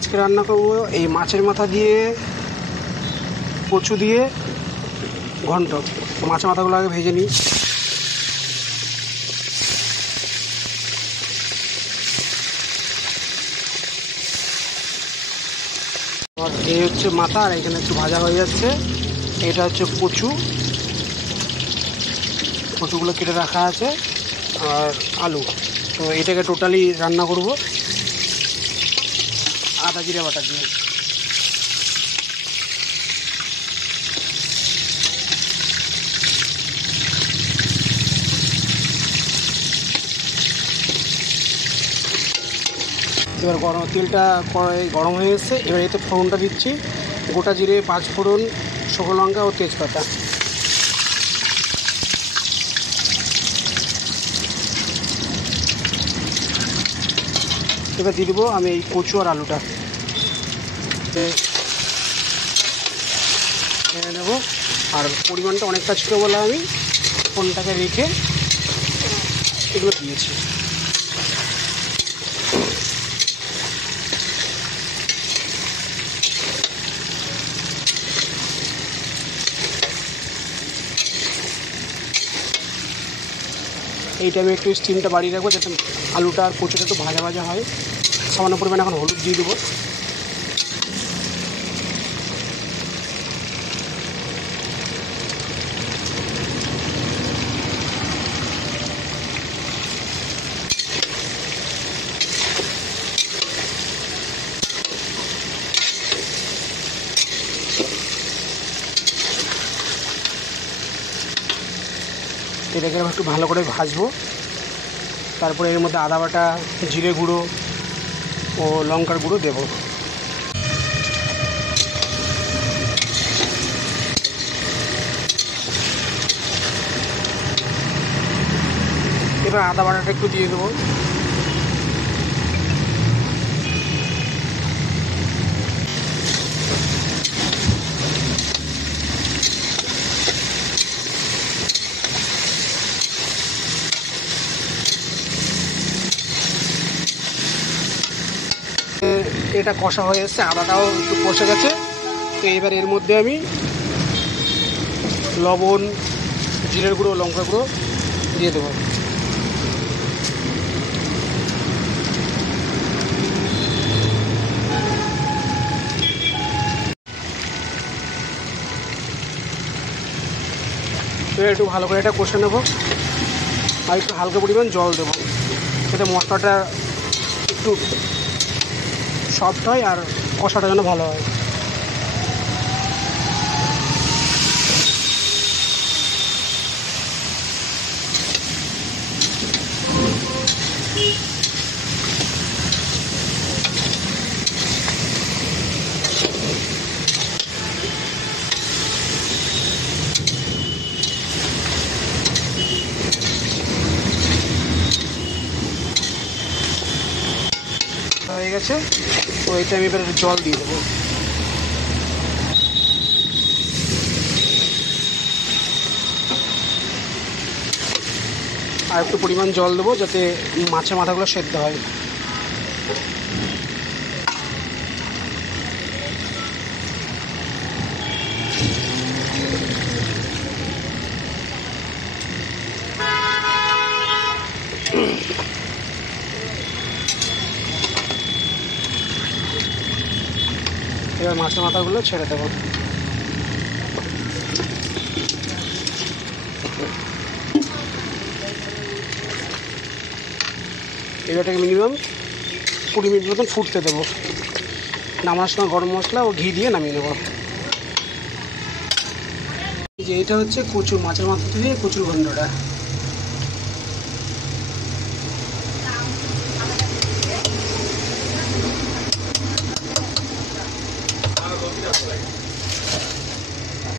আজকে রান্না করব এই মাছের মাথা দিয়ে কচু দিয়ে ঘন্ট। মাছের মাথাগুলো আগে ভেজে নিই। আর এই হচ্ছে মাথা, আর এখানে একটু ভাজা হয়ে যাচ্ছে। এটা হচ্ছে কচুগুলো কেটে রাখা আছে, আর আলু। তো এটাকে টোটালি রান্না করব আদা জিরে বাটা দিয়ে। এবার তেলটা গরম হয়ে এসেছে। এবার এতে ফোড়নটা দিচ্ছি, গোটা জিরে, 5 ফোড়ন, শুকনো লঙ্কা ও তেজপাতা। এবার দিয়ে দেবো আমি এই কচু আর আলুটা ঢেলে নেবো। আর পরিমাণটা অনেকটা ছিল বলে আমি ফোনটাকে রেখে এগুলো দিয়েছি। এই টাইমে একটু স্টিমটা বাড়িয়ে রাখবো যাতে আলুটা আর কচুটা একটু ভাজা ভাজা হয়। সামান্য পরিমাণে এখন হলুদ দিয়ে দেবো। এটাকে একটু ভালো করে ভাজবো। তারপরে এর মধ্যে আদা বাটা, জিরে গুঁড়ো ও লঙ্কার গুঁড়ো দেবো। এবার আদা বাটাটা একটু দিয়ে দেবো। এটা কষা হয়ে এসছে, আদাটাও একটু কষে গেছে। তো এবার এর মধ্যে আমি লবণ, জিরের গুঁড়ো, লঙ্কা গুঁড়ো দিয়ে দেবো। এবার একটু ভালো করে এটা কষে নেব, আর একটু হালকা পরিমাণ জল দেবো যাতে মশলাটা একটু সফট হয় আর কষাটা যেন ভালো হয়। হয়ে গেছে। তো এটা আমি এবার জল দিয়ে দেবো। আর একটু পরিমাণ জল দেবো যাতে মাছের মাথাগুলো সেদ্ধ হয়। এবার মাছের মাথাগুলো ছেড়ে দেবো। এবারটাকে মিনিমাম 20 মিনিট মতন ফুটতে দেবো। নামানোর সময় গরম মশলা ও ঘি দিয়ে নামিয়ে নেব। এই যে এটা হচ্ছে কচুর মাছের মাথা দিয়ে কচুর ঘন্টটা।